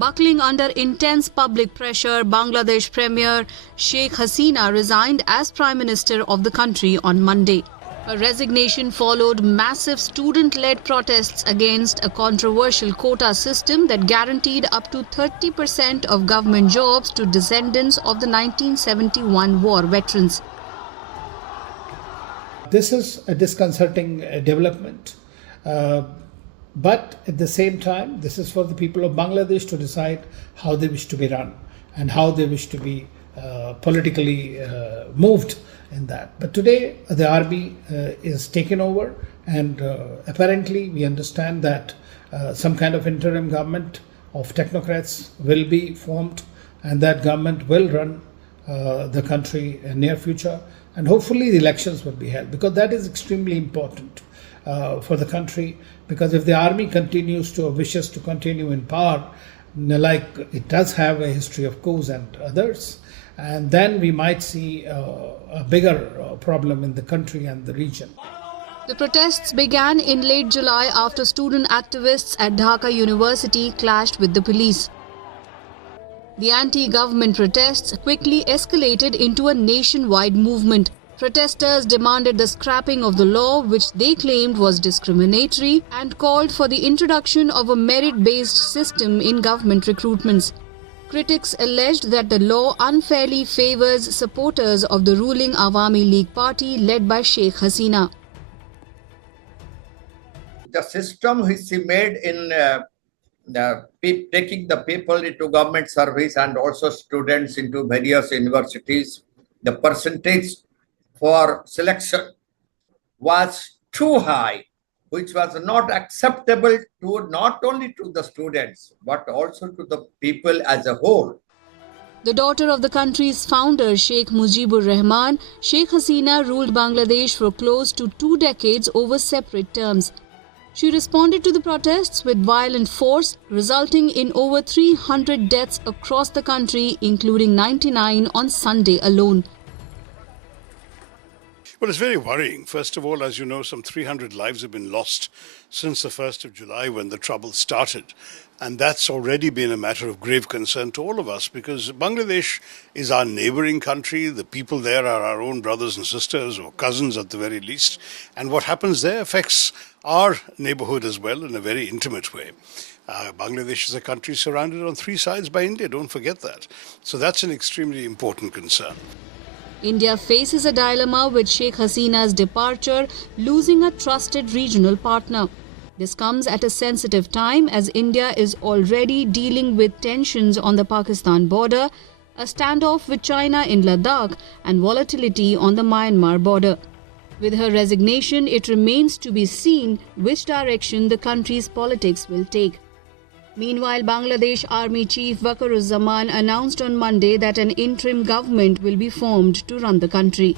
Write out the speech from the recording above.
Buckling under intense public pressure, Bangladesh Premier Sheikh Hasina resigned as Prime Minister of the country on Monday. Her resignation followed massive student-led protests against a controversial quota system that guaranteed up to 30% of government jobs to descendants of the 1971 war veterans. This is a disconcerting development. But at the same time, this is for the people of Bangladesh to decide how they wish to be run and how they wish to be politically moved in that. But today, the army is taken over, and apparently we understand that some kind of interim government of technocrats will be formed, and that government will run the country in near future, and hopefully the elections will be held, because that is extremely important for the country. Because if the army continues to, or wishes to continue in power, like it does have a history of coups and others, and then we might see a bigger problem in the country and the region. The protests began in late July after student activists at Dhaka University clashed with the police. The anti-government protests quickly escalated into a nationwide movement. Protesters demanded the scrapping of the law, which they claimed was discriminatory, and called for the introduction of a merit-based system in government recruitments. Critics alleged that the law unfairly favors supporters of the ruling Awami League party led by Sheikh Hasina. The system which he made in taking the people into government service and also students into various universities, the percentage for selection was too high, which was not acceptable to not only to the students, but also to the people as a whole. The daughter of the country's founder, Sheikh Mujibur Rahman, Sheikh Hasina ruled Bangladesh for close to 2 decades over separate terms. She responded to the protests with violent force, resulting in over 300 deaths across the country, including 99 on Sunday alone. Well, it's very worrying. First of all, as you know, some 300 lives have been lost since the 1st of July when the trouble started. And that's already been a matter of grave concern to all of us, because Bangladesh is our neighboring country. The people there are our own brothers and sisters, or cousins at the very least. And what happens there affects our neighborhood as well in a very intimate way. Bangladesh is a country surrounded on 3 sides by India. Don't forget that. So that's an extremely important concern. India faces a dilemma with Sheikh Hasina's departure, losing a trusted regional partner. This comes at a sensitive time as India is already dealing with tensions on the Pakistan border, a standoff with China in Ladakh, and volatility on the Myanmar border. With her resignation, it remains to be seen which direction the country's politics will take. Meanwhile, Bangladesh Army Chief Waqaruzzaman announced on Monday that an interim government will be formed to run the country.